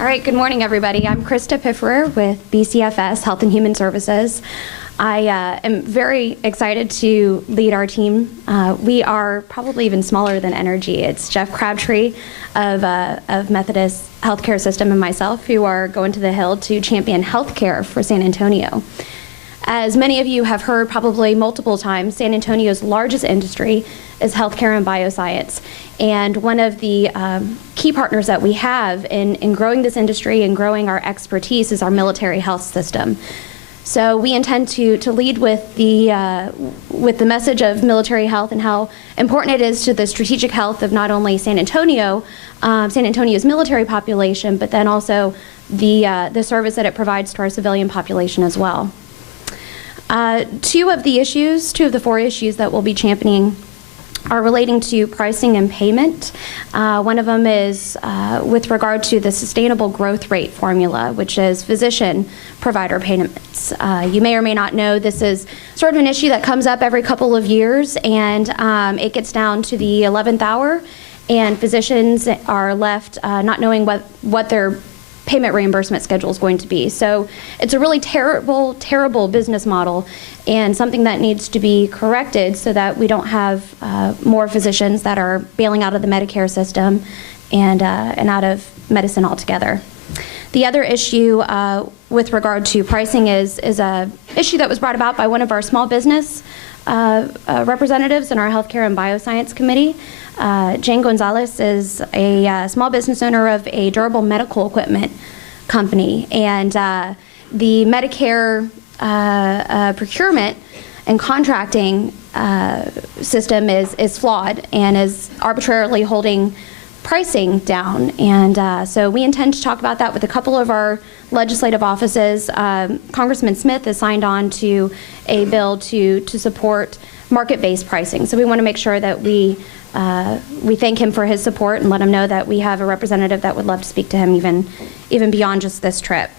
All right, good morning, everybody. I'm Krista Piferrer with BCFS, Health and Human Services. I am very excited to lead our team. We are probably even smaller than Energy. It's Jeff Crabtree of Methodist Healthcare System and myself who are going to the Hill to champion healthcare for San Antonio. As many of you have heard probably multiple times, San Antonio's largest industry is healthcare and bioscience. And one of the key partners that we have in growing this industry and growing our expertise is our military health system. So we intend to lead with the message of military health and how important it is to the strategic health of not only San Antonio's military population, but then also the service that it provides to our civilian population as well. Two of the 4 issues that we'll be championing are relating to pricing and payment. One of them is with regard to the sustainable growth rate formula, which is physician provider payments. You may or may not know this is sort of an issue that comes up every couple of years, and it gets down to the 11th hour, and physicians are left not knowing what their payment reimbursement schedule is going to be. So it's a really terrible business model and something that needs to be corrected so that we don't have more physicians that are bailing out of the Medicare system and out of medicine altogether. The other issue with regard to pricing is a issue that was brought about by one of our small business representatives in our Healthcare and Bioscience Committee. Jane Gonzalez is a small business owner of a durable medical equipment company, and the Medicare procurement and contracting system is flawed and is arbitrarily holding pricing down. And so we intend to talk about that with a couple of our legislative offices. Congressman Smith has signed on to a bill to support market-based pricing. So we want to make sure that we thank him for his support and let him know that we have a representative that would love to speak to him even beyond just this trip.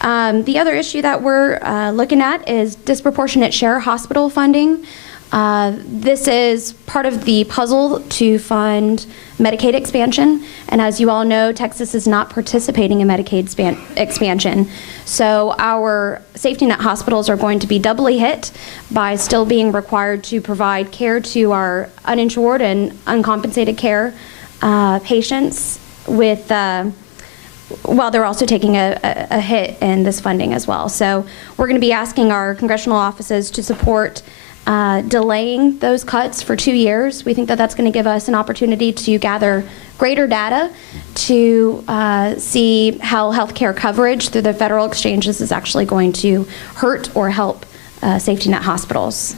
The other issue that we're looking at is disproportionate share hospital funding. This is part of the puzzle to fund Medicaid expansion, and as you all know, Texas is not participating in Medicaid expansion. So our safety net hospitals are going to be doubly hit by still being required to provide care to our uninsured and uncompensated care patients with while they're also taking a hit in this funding as well. So we're going to be asking our congressional offices to support delaying those cuts for 2 years. We think that that's going to give us an opportunity to gather greater data to see how healthcare coverage through the federal exchanges is actually going to hurt or help safety net hospitals.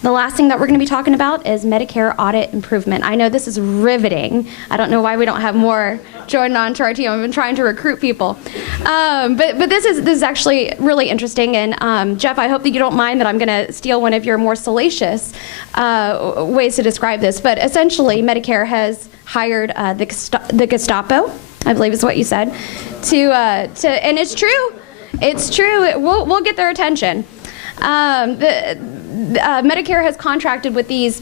The last thing that we're going to be talking about is Medicare audit improvement. I know this is riveting. I don't know why we don't have more joining on to our team. I've been trying to recruit people. But this is actually really interesting. And Jeff, I hope that you don't mind that I'm going to steal one of your more salacious ways to describe this. But essentially, Medicare has hired the Gestapo, I believe is what you said, to and it's true. It's true. We'll get their attention. Medicare has contracted with these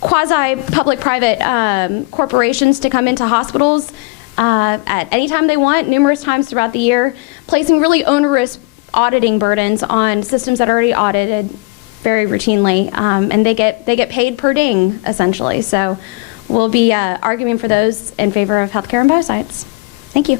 quasi-public-private corporations to come into hospitals at any time they want, numerous times throughout the year, placing really onerous auditing burdens on systems that are already audited very routinely, and they get paid per ding, essentially. So we'll be arguing for those in favor of healthcare and bioscience. Thank you.